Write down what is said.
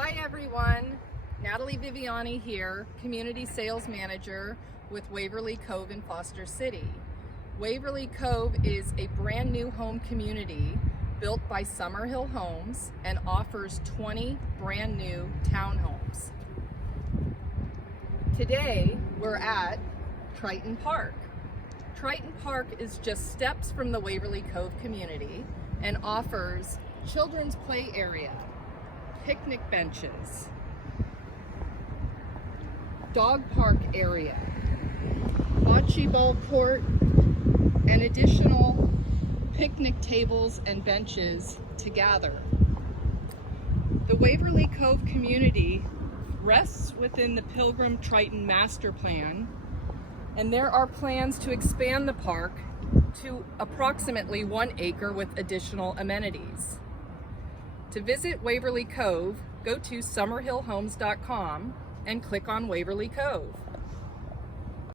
Hi everyone, Natalie Viviani here, Community Sales Manager with Waverly Cove in Foster City. Waverly Cove is a brand new home community built by Summerhill Homes and offers 20 brand new townhomes. Today we're at Triton Park. Triton Park is just steps from the Waverly Cove community and offers children's play area, picnic benches, dog park area, bocce ball court, and additional picnic tables and benches to gather. The Waverly Cove community rests within the Pilgrim Triton Master Plan, and there are plans to expand the park to approximately 1 acre with additional amenities. To visit Waverly Cove, go to summerhillhomes.com and click on Waverly Cove.